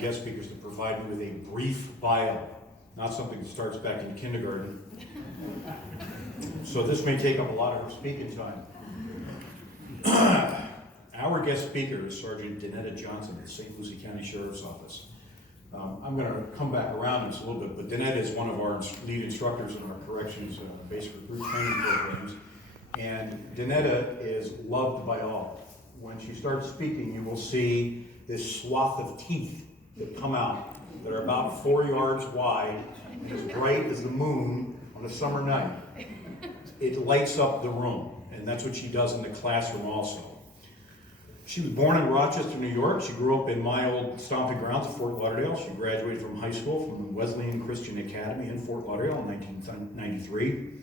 guest speakers to provide me with a brief bio, not something that starts back in kindergarten. So this may take up a lot of her speaking time. Our guest speaker is Sergeant Danetta Johnson at the St. Lucie County Sheriff's Office. I'm going to come back around in this a little bit, but Danetta is one of our lead instructors in our corrections basic recruit training programs. And Danetta is loved by all. When she starts speaking, you will see this swath of teeth that come out that are about 4 yards wide and as bright as the moon on a summer night. It lights up the room, and that's what she does in the classroom also. She was born in Rochester, New York. She grew up in my old stomping grounds of Fort Lauderdale. She graduated from high school from the Wesleyan Christian Academy in Fort Lauderdale in 1993.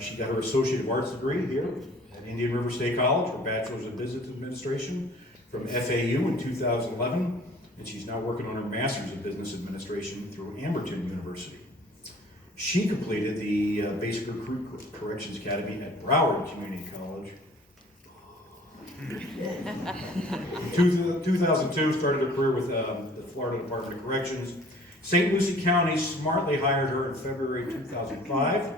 She got her Associate of Arts degree here at Indian River State College, her Bachelor's of Business Administration from FAU in 2011, and she's now working on her Master's of Business Administration through Amberton University. She completed the Basic Recruit Corrections Academy at Broward Community College. In 2002, started her career with the Florida Department of Corrections. St. Lucie County smartly hired her in February 2005,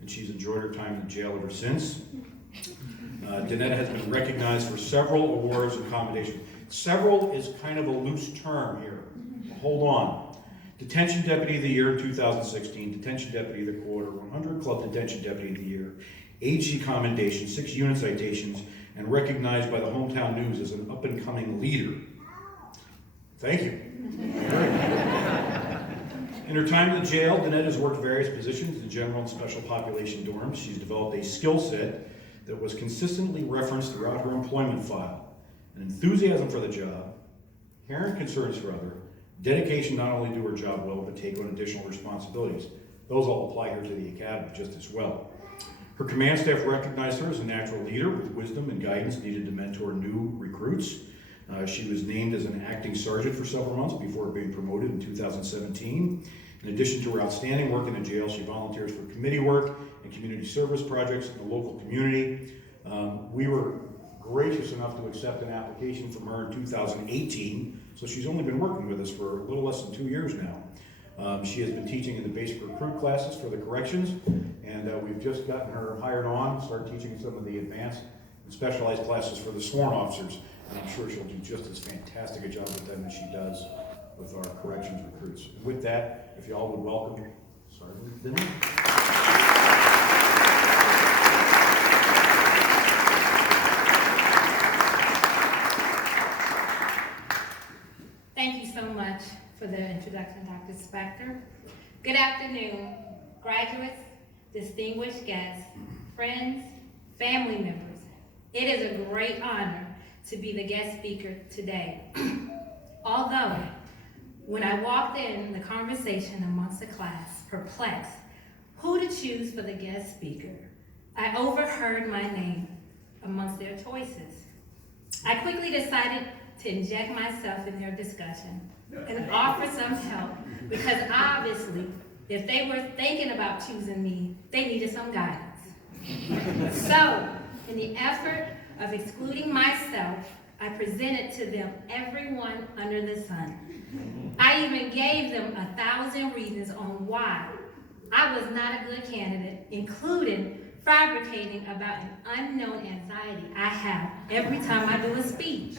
and she's enjoyed her time in the jail ever since. Danetta has been recognized for several awards and commendations. Several is kind of a loose term here. Hold on. Detention Deputy of the Year in 2016, Detention Deputy of the Quarter, 100 Club Detention Deputy of the Year, AG Commendation, 6 unit citations, and recognized by the Hometown News as an up-and-coming leader. Thank you. In her time in the jail, Danetta has worked various positions in general and special population dorms. She's developed a skill set that was consistently referenced throughout her employment file. An enthusiasm for the job, inherent concerns for others, dedication not only to her job well, but take on additional responsibilities. Those all apply here to the Academy just as well. Her command staff recognized her as a natural leader with wisdom and guidance needed to mentor new recruits. She was named as an acting sergeant for several months before being promoted in 2017. In addition to her outstanding work in the jail, she volunteers for committee work and community service projects in the local community. We were gracious enough to accept an application from her in 2018, so she's only been working with us for a little less than 2 years now. She has been teaching in the basic recruit classes for the corrections, and we've just gotten her hired on, started teaching some of the advanced and specialized classes for the sworn officers, and I'm sure she'll do just as fantastic a job with them as she does with our corrections recruits. And with that, if you all would welcome Sergeant Danetta. Thank you so much for the introduction, Dr. Spector. Good afternoon, graduates, distinguished guests, friends, family members. It is a great honor to be the guest speaker today. Although, when I walked in the conversation amongst the class, perplexed who to choose for the guest speaker, I overheard my name amongst their choices. I quickly decided to inject myself in their discussion and offer some help, because obviously, if they were thinking about choosing me, they needed some guidance. So, in the effort of excluding myself, I presented to them everyone under the sun. I even gave them 1,000 reasons on why I was not a good candidate, including fabricating about an unknown anxiety I have every time I do a speech.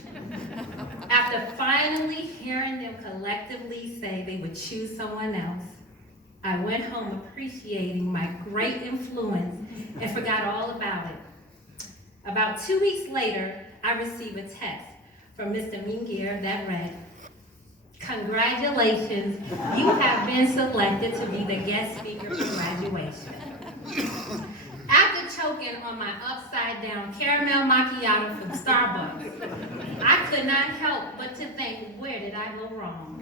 After finally hearing them collectively say they would choose someone else, I went home appreciating my great influence and forgot all about it. About 2 weeks later, I received a text from Mr. Mingier that read, "Congratulations, you have been selected to be the guest speaker for graduation." After choking on my upside down caramel macchiato from Starbucks, I could not help but to think, where did I go wrong?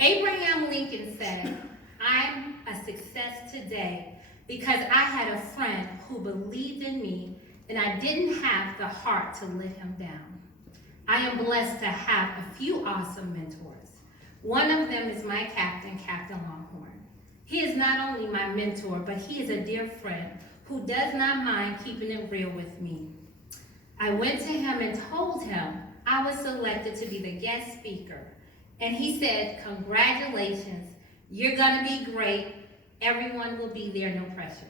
Abraham Lincoln said, "I'm a success today because I had a friend who believed in me and I didn't have the heart to let him down." I am blessed to have a few awesome mentors. One of them is my captain, Captain Longhorn. He is not only my mentor, but he is a dear friend who does not mind keeping it real with me. I went to him and told him I was selected to be the guest speaker. And he said, congratulations, you're gonna be great. Everyone will be there, no pressure.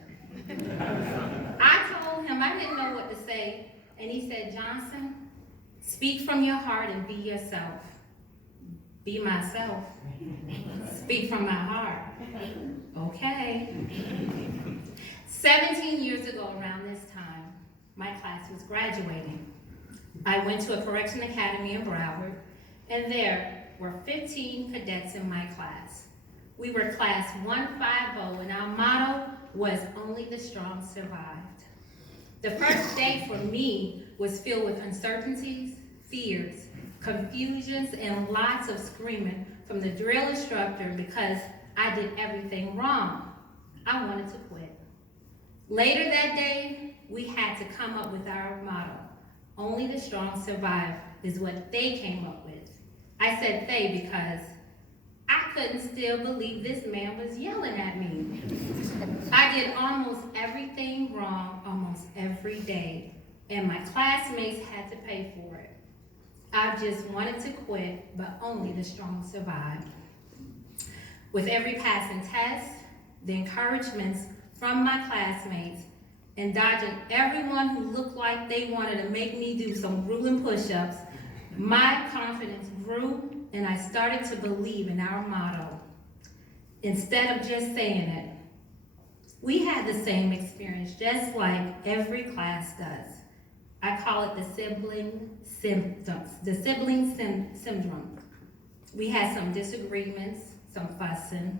I told him I didn't know what to say. And he said, Johnson, speak from your heart and be yourself. Be myself. Speak from my heart. Okay. 17 years ago around this time, my class was graduating. I went to a correction academy in Broward, and there were 15 cadets in my class. We were class 150, and our motto was only the strong survived. The first day for me was filled with uncertainties, fears, confusions, and lots of screaming from the drill instructor because I did everything wrong. I wanted to quit. Later that day, we had to come up with our motto. Only the strong survive is what they came up with. I said they because I couldn't still believe this man was yelling at me. I did almost everything wrong almost every day, and my classmates had to pay for it. I just wanted to quit, but only the strong survive. With every passing test, the encouragements from my classmates, and dodging everyone who looked like they wanted to make me do some grueling push-ups, my confidence grew and I started to believe in our motto. Instead of just saying it, we had the same experience, just like every class does. I call it the sibling syndrome. We had some disagreements, some fussing,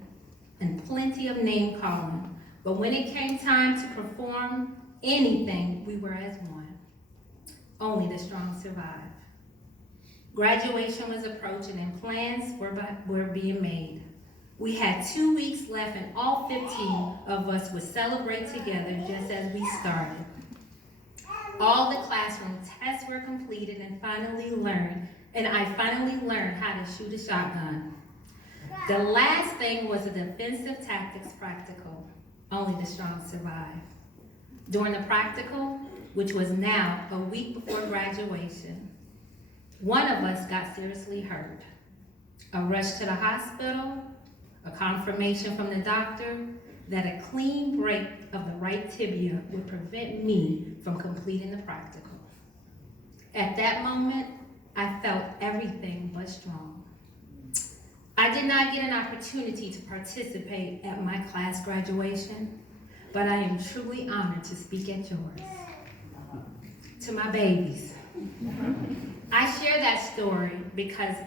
and plenty of name calling. But when it came time to perform anything, we were as one. Only the strong survive. Graduation was approaching and plans were being made. We had 2 weeks left and all 15 of us would celebrate together just as we started. All the classroom tests were completed and I finally learned how to shoot a shotgun. The last thing was a defensive tactics practical. Only the strong survive. During the practical, which was now a week before graduation, one of us got seriously hurt. A rush to the hospital, a confirmation from the doctor that a clean break of the right tibia would prevent me from completing the practical. At that moment, I felt everything but strong. I did not get an opportunity to participate at my class graduation, but I am truly honored to speak at yours. To my babies, I share that story because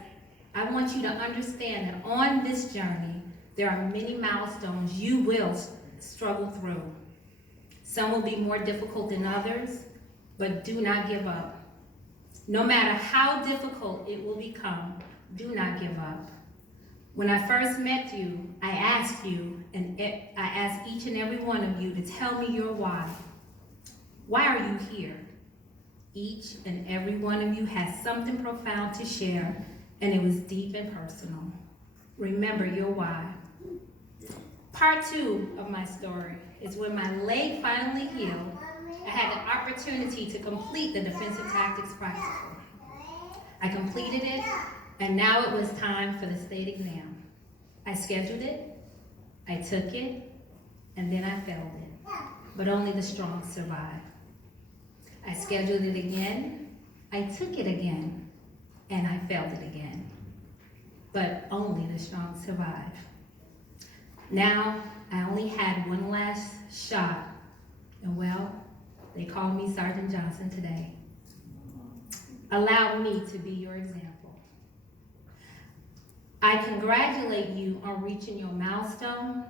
I want you to understand that on this journey, there are many milestones you will struggle through. Some will be more difficult than others, but do not give up. No matter how difficult it will become, do not give up. When I first met you, I asked you, and I asked each and every one of you to tell me your why. Why are you here? Each and every one of you has something profound to share, and it was deep and personal. Remember your why. Part 2 of my story is when my leg finally healed, I had the opportunity to complete the defensive tactics practical. I completed it, and now it was time for the state exam. I scheduled it, I took it, and then I failed it. But only the strong survive. I scheduled it again, I took it again, and I failed it again. But only the strong survive. Now, I only had one last shot, and well, they call me Sergeant Johnson today. Allow me to be your example. I congratulate you on reaching your milestone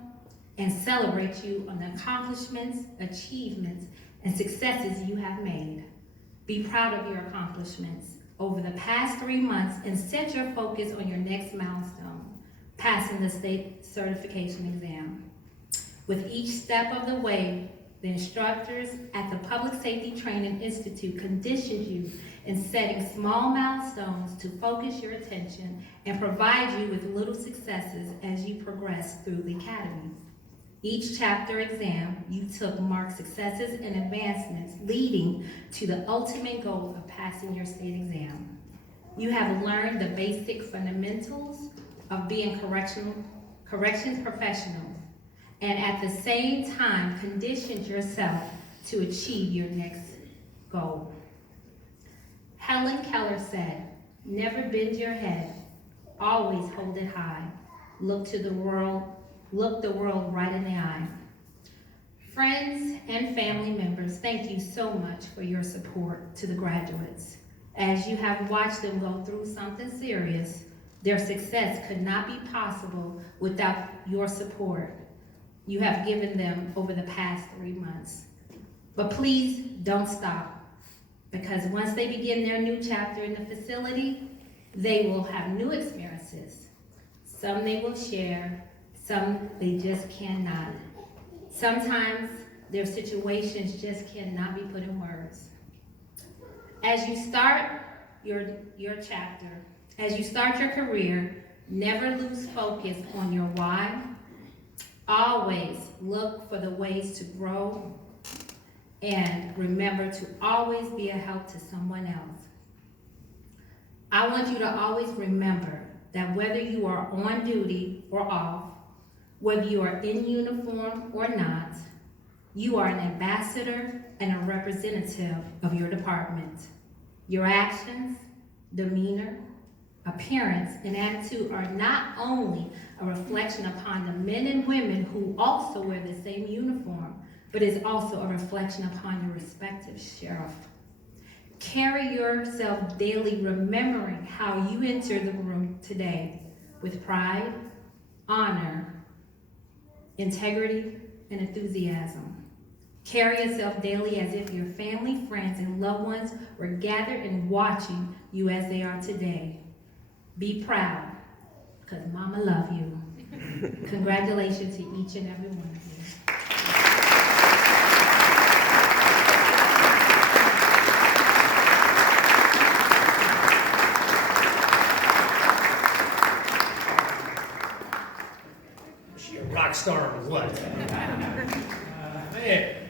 and celebrate you on the accomplishments, achievements, and successes you have made. Be proud of your accomplishments over the past 3 months and set your focus on your next milestone, passing the state certification exam. With each step of the way, the instructors at the Public Safety Training Institute conditioned you in setting small milestones to focus your attention and provide you with little successes as you progress through the academy. Each chapter exam you took marked successes and advancements leading to the ultimate goal of passing your state exam. You have learned the basic fundamentals of being corrections professionals, and at the same time conditioned yourself to achieve your next goal. Helen Keller said, "Never bend your head, always hold it high. Look the world right in the eye." Friends and family members, thank you so much for your support to the graduates. As you have watched them go through something serious, their success could not be possible without your support you have given them over the past 3 months. But please don't stop, because once they begin their new chapter in the facility, they will have new experiences. Some they will share, some they just cannot. Sometimes their situations just cannot be put in words. As you start your chapter, as you start your career, never lose focus on your why. Always look for the ways to grow, and remember to always be a help to someone else. I want you to always remember that whether you are on duty or off, whether you are in uniform or not, you are an ambassador and a representative of your department. Your actions, demeanor, appearance, and attitude are not only a reflection upon the men and women who also wear the same uniform, but is also a reflection upon your respective sheriff. Carry yourself daily remembering how you entered the room today with pride, honor, integrity, and enthusiasm. Carry yourself daily as if your family, friends, and loved ones were gathered and watching you as they are today. Be proud, because Mama love you. Congratulations to each and every one of you. Is she a rock star or what? Man.